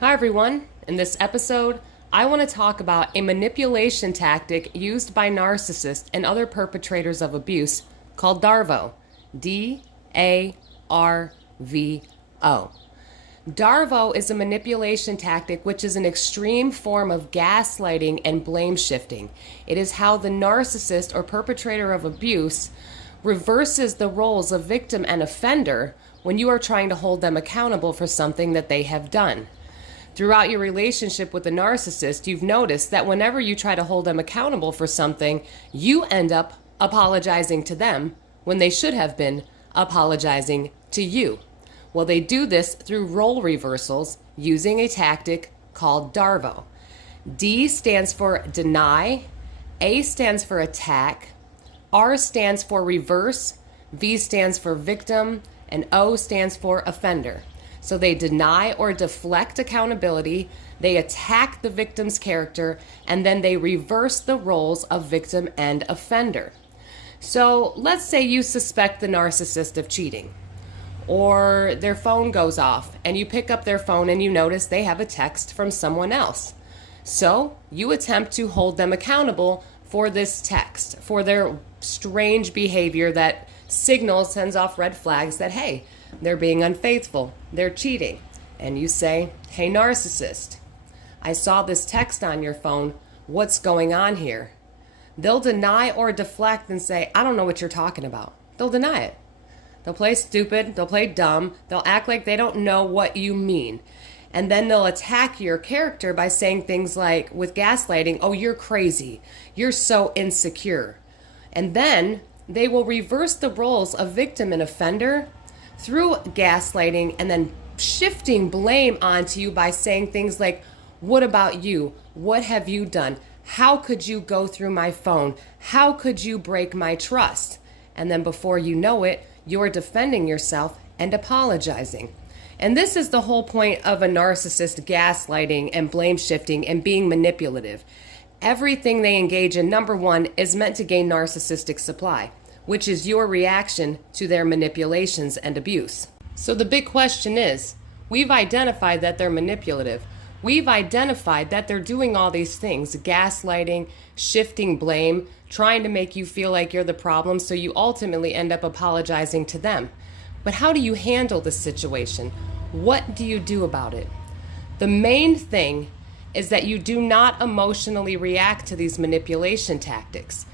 Hi everyone. In this episode, I want to talk about a manipulation tactic used by narcissists and other perpetrators of abuse called darvo. D-A-R-V-O. Darvo is a manipulation tactic which is an extreme form of gaslighting and blame shifting. It is how the narcissist or perpetrator of abuse reverses the roles of victim and offender when you are trying to hold them accountable for something that they have done. Throughout your relationship with the narcissist, you've noticed that whenever you try to hold them accountable for something, you end up apologizing to them when they should have been apologizing to you. Well, they do this through role reversals using a tactic called darvo. D stands for deny, A stands for attack, R stands for reverse, V stands for victim, and O stands for offender. So they deny or deflect accountability, they attack the victim's character, and then they reverse the roles of victim and offender. So let's say you suspect the narcissist of cheating, or their phone goes off and you pick up their phone and you notice they have a text from someone else. So you attempt to hold them accountable for this text, for their strange behavior that sends off red flags that, hey, they're being unfaithful, they're cheating. And you say, hey, narcissist, I saw this text on your phone. What's going on here? They'll deny or deflect and say, I don't know what you're talking about. They'll deny it. They'll play stupid, they'll play dumb, they'll act like they don't know what you mean. And then they'll attack your character by saying things like, with gaslighting, oh, you're crazy, you're so insecure. And then they will reverse the roles of victim and offender through gaslighting and then shifting blame onto you by saying things like, what about you? What have you done? How could you go through my phone? How could you break my trust? And then before you know it, you're defending yourself and apologizing. And this is the whole point of a narcissist gaslighting and blame shifting and being manipulative. Everything they engage in, number one, is meant to gain narcissistic supply, which is your reaction to their manipulations and abuse. So the big question is, we've identified that they're manipulative. We've identified that they're doing all these things, gaslighting, shifting blame, trying to make you feel like you're the problem, so you ultimately end up apologizing to them. But how do you handle this situation? What do you do about it? The main thing is that you do not emotionally react to these manipulation tactics.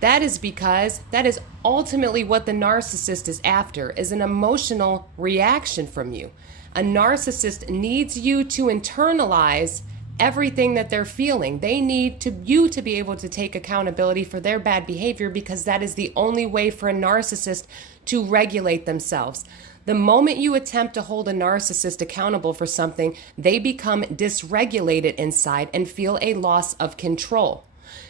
That is because that is ultimately what the narcissist is after, is an emotional reaction from you. A narcissist needs you to internalize everything that they're feeling. They need you to be able to take accountability for their bad behavior, because that is the only way for a narcissist to regulate themselves. The moment you attempt to hold a narcissist accountable for something, they become dysregulated inside and feel a loss of control.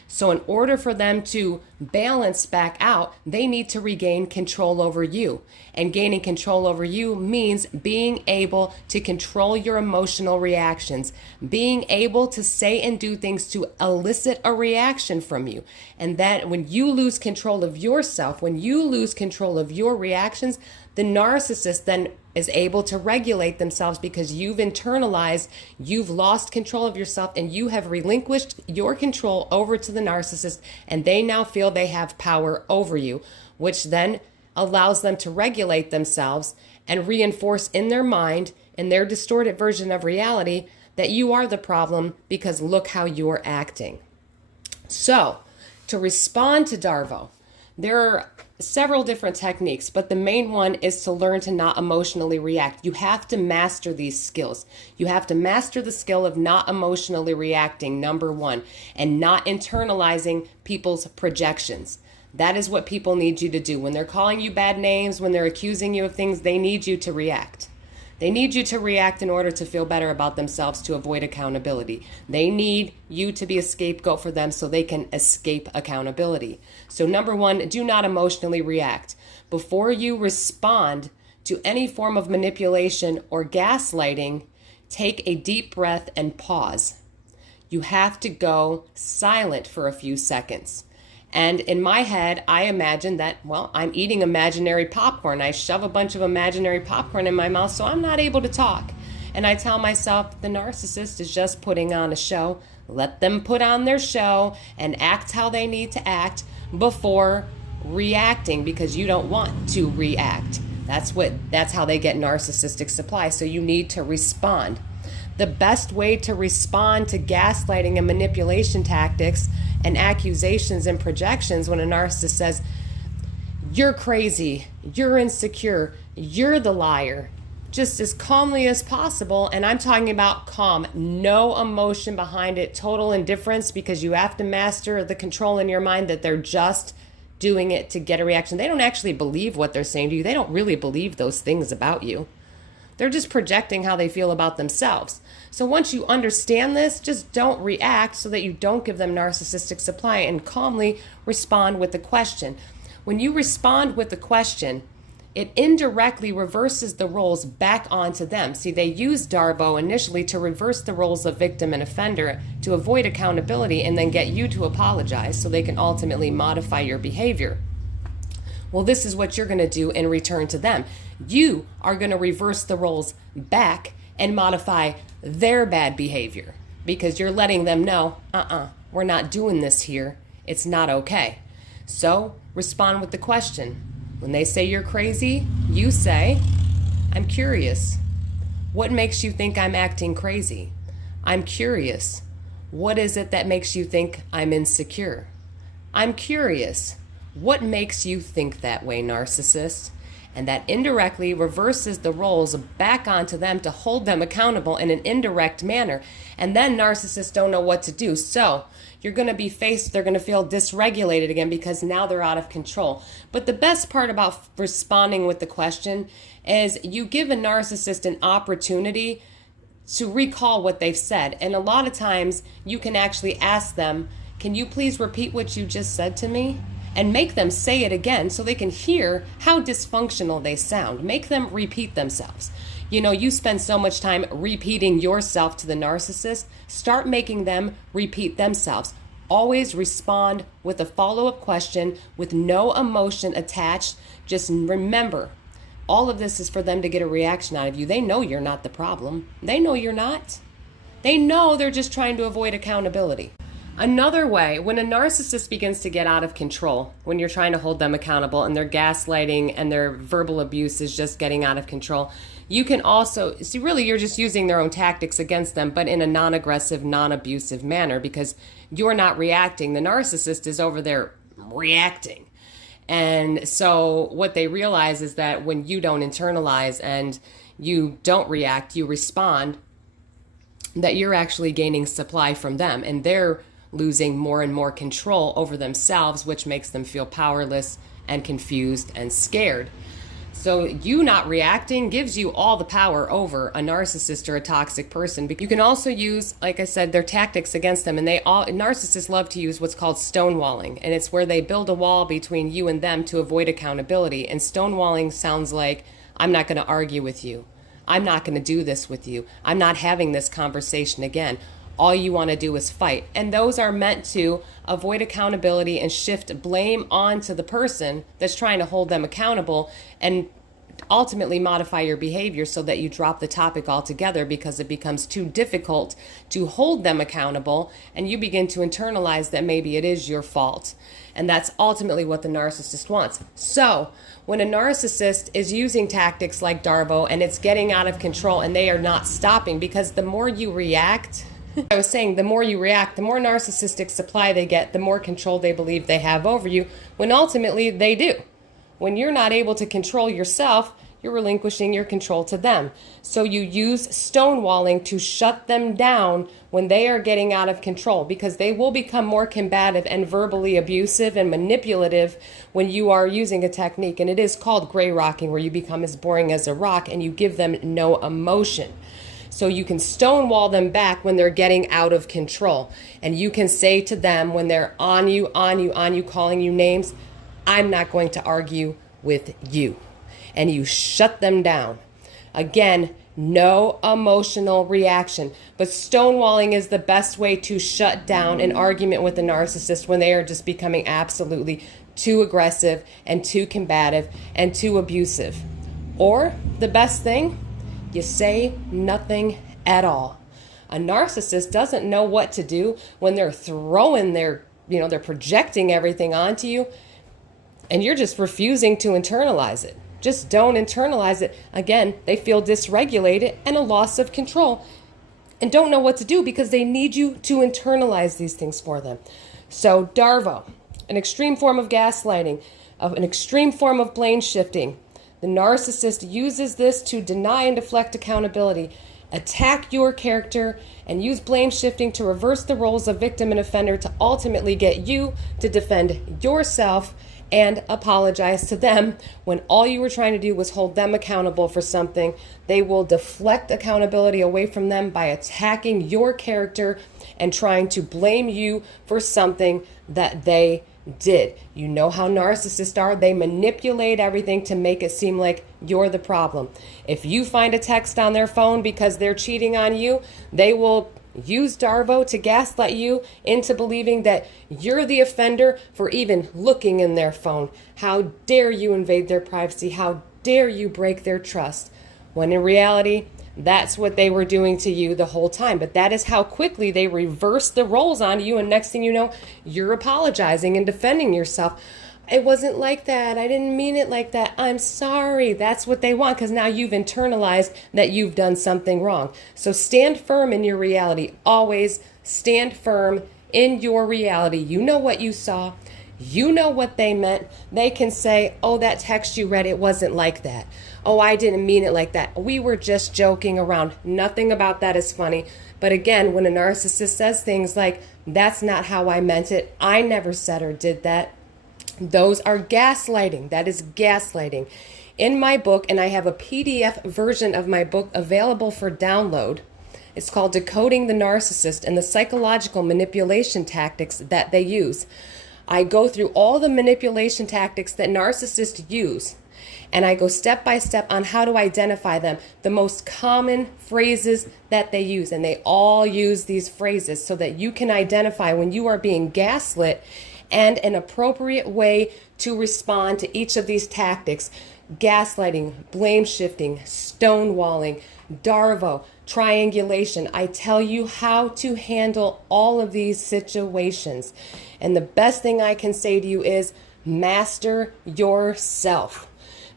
So in order for them to balance back out, they need to regain control over you. And gaining control over you means being able to control your emotional reactions, being able to say and do things to elicit a reaction from you. And that when you lose control of yourself, when you lose control of your reactions, the narcissist then is able to regulate themselves, because you've internalized, you've lost control of yourself, and you have relinquished your control over to the narcissist, and they now feel they have power over you, which then allows them to regulate themselves and reinforce in their mind, in their distorted version of reality, that you are the problem because look how you're acting. So, to respond to darvo, there are several different techniques, but the main one is to learn to not emotionally react. You have to master these skills. You have to master the skill of not emotionally reacting, number one, and not internalizing people's projections. That is what people need you to do. When they're calling you bad names, when they're accusing you of things, they need you to react. They need you to react in order to feel better about themselves, to avoid accountability. They need you to be a scapegoat for them so they can escape accountability. So number one, do not emotionally react. Before you respond to any form of manipulation or gaslighting, take a deep breath and pause. You have to go silent for a few seconds. And in my head, I imagine that, well, I'm eating imaginary popcorn. I shove a bunch of imaginary popcorn in my mouth, so I'm not able to talk. And I tell myself the narcissist is just putting on a show. Let them put on their show and act how they need to act before reacting, because you don't want to react. That's how they get narcissistic supply. So you need to respond. The best way to respond to gaslighting and manipulation tactics and accusations and projections when a narcissist says, you're crazy, you're insecure, you're the liar, just as calmly as possible. And I'm talking about calm, no emotion behind it, total indifference, because you have to master the control in your mind that they're just doing it to get a reaction. They don't actually believe what they're saying to you. They don't really believe those things about you. They're just projecting how they feel about themselves. So once you understand this, just don't react so that you don't give them narcissistic supply, and calmly respond with the question. When you respond with the question, it indirectly reverses the roles back onto them. See, they used darvo initially to reverse the roles of victim and offender to avoid accountability and then get you to apologize so they can ultimately modify your behavior. Well, this is what you're going to do in return to them. You are going to reverse the roles back and modify their bad behavior, because you're letting them know, we're not doing this here. It's not okay. So respond with the question. When they say you're crazy, you say, I'm curious. What makes you think I'm acting crazy? I'm curious. What is it that makes you think I'm insecure? I'm curious. What makes you think that way, narcissist? And that indirectly reverses the roles back onto them to hold them accountable in an indirect manner. And then narcissists don't know what to do. So they're going to feel dysregulated again, because now they're out of control. But the best part about responding with the question is you give a narcissist an opportunity to recall what they've said. And a lot of times you can actually ask them, can you please repeat what you just said to me? And make them say it again so they can hear how dysfunctional they sound. Make them repeat themselves. You know, you spend so much time repeating yourself to the narcissist. Start making them repeat themselves. Always respond with a follow-up question with no emotion attached. Just remember, all of this is for them to get a reaction out of you. They know you're not the problem. They know you're not. They know they're just trying to avoid accountability. Another way, when a narcissist begins to get out of control, when you're trying to hold them accountable and their gaslighting and their verbal abuse is just getting out of control, you can also, see, really you're just using their own tactics against them, but in a non-aggressive, non-abusive manner, because you're not reacting. The narcissist is over there reacting. And so what they realize is that when you don't internalize and you don't react, you respond, that you're actually gaining supply from them, and they're losing more and more control over themselves, which makes them feel powerless and confused and scared. So you not reacting gives you all the power over a narcissist or a toxic person. You can also use, like I said, their tactics against them. And narcissists love to use what's called stonewalling. And it's where they build a wall between you and them to avoid accountability. And stonewalling sounds like, I'm not going to argue with you. I'm not going to do this with you. I'm not having this conversation again. All you want to do is fight. And those are meant to avoid accountability and shift blame onto the person that's trying to hold them accountable, and ultimately modify your behavior so that you drop the topic altogether, because it becomes too difficult to hold them accountable, and you begin to internalize that maybe it is your fault. And that's ultimately what the narcissist wants. So when a narcissist is using tactics like darvo and it's getting out of control and they are not stopping, because the more you react, I was saying, the more you react, the more narcissistic supply they get, the more control they believe they have over you, when ultimately they do. When you're not able to control yourself, you're relinquishing your control to them. So you use stonewalling to shut them down when they are getting out of control, because they will become more combative and verbally abusive and manipulative when you are using a technique. And it is called gray rocking, where you become as boring as a rock and you give them no emotion. So you can stonewall them back when they're getting out of control. And you can say to them when they're on you, calling you names, I'm not going to argue with you. And you shut them down. Again, no emotional reaction. But stonewalling is the best way to shut down an argument with a narcissist when they are just becoming absolutely too aggressive and too combative and too abusive. Or the best thing, You say nothing at all. A narcissist doesn't know what to do when they're throwing they're projecting everything onto you, and you're just refusing to internalize it. Just don't internalize it. Again, they feel dysregulated and a loss of control and don't know what to do because they need you to internalize these things for them. So darvo, an extreme form of gaslighting, an extreme form of blame shifting. The narcissist uses this to deny and deflect accountability, attack your character, and use blame shifting to reverse the roles of victim and offender to ultimately get you to defend yourself and apologize to them when all you were trying to do was hold them accountable for something. They will deflect accountability away from them by attacking your character and trying to blame you for something that they did. You know how narcissists are. They manipulate everything to make it seem like you're the problem. If you find a text on their phone because they're cheating on you, they will use darvo to gaslight you into believing that you're the offender for even looking in their phone. How dare you invade their privacy? How dare you break their trust? When in reality, that's what they were doing to you the whole time. But that is how quickly they reverse the roles on you. And next thing you know, you're apologizing and defending yourself. It wasn't like that. I didn't mean it like that. I'm sorry. That's what they want because now you've internalized that you've done something wrong. So stand firm in your reality. Always stand firm in your reality. You know what you saw. You know what they meant. They can say, oh, that text you read, it wasn't like that. Oh, I didn't mean it like that. We were just joking around. Nothing about that is funny. But again, when a narcissist says things like, that's not how I meant it, I never said or did that, those are gaslighting. That is gaslighting. In my book, and I have a PDF version of my book available for download, it's called Decoding the Narcissist and the Psychological Manipulation Tactics that they use. I go through all the manipulation tactics that narcissists use, and I go step by step on how to identify them, the most common phrases that they use. And they all use these phrases so that you can identify when you are being gaslit and an appropriate way to respond to each of these tactics. Gaslighting, blame shifting, stonewalling, darvo, triangulation. I tell you how to handle all of these situations. And the best thing I can say to you is master yourself.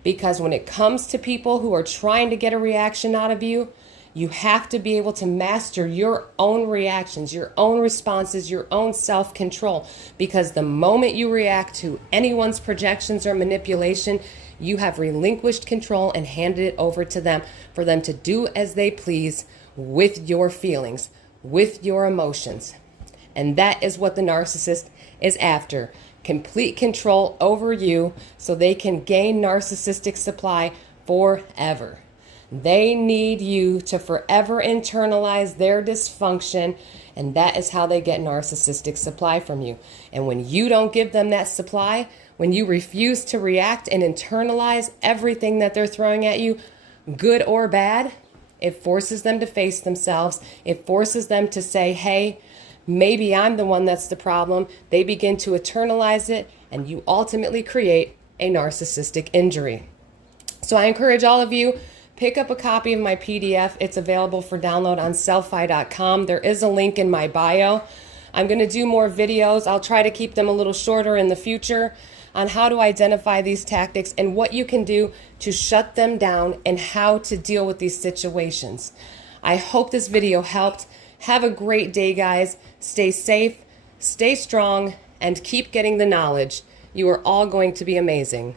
Because when it comes to people who are trying to get a reaction out of you, you have to be able to master your own reactions, your own responses, your own self-control. Because the moment you react to anyone's projections or manipulation, you have relinquished control and handed it over to them for them to do as they please with your feelings, with your emotions. And that is what the narcissist is after. Complete control over you so they can gain narcissistic supply forever. They need you to forever internalize their dysfunction, and that is how they get narcissistic supply from you. And when you don't give them that supply, when you refuse to react and internalize everything that they're throwing at you, good or bad, it forces them to face themselves. It forces them to say, hey, maybe I'm the one that's the problem. They begin to internalize it, and you ultimately create a narcissistic injury. So I encourage all of you, pick up a copy of my PDF. It's available for download on sellfy.com. There is a link in my bio. I'm going to do more videos. I'll try to keep them a little shorter in the future on how to identify these tactics and what you can do to shut them down and how to deal with these situations. I hope this video helped. Have a great day, guys. Stay safe, stay strong, and keep getting the knowledge. You are all going to be amazing.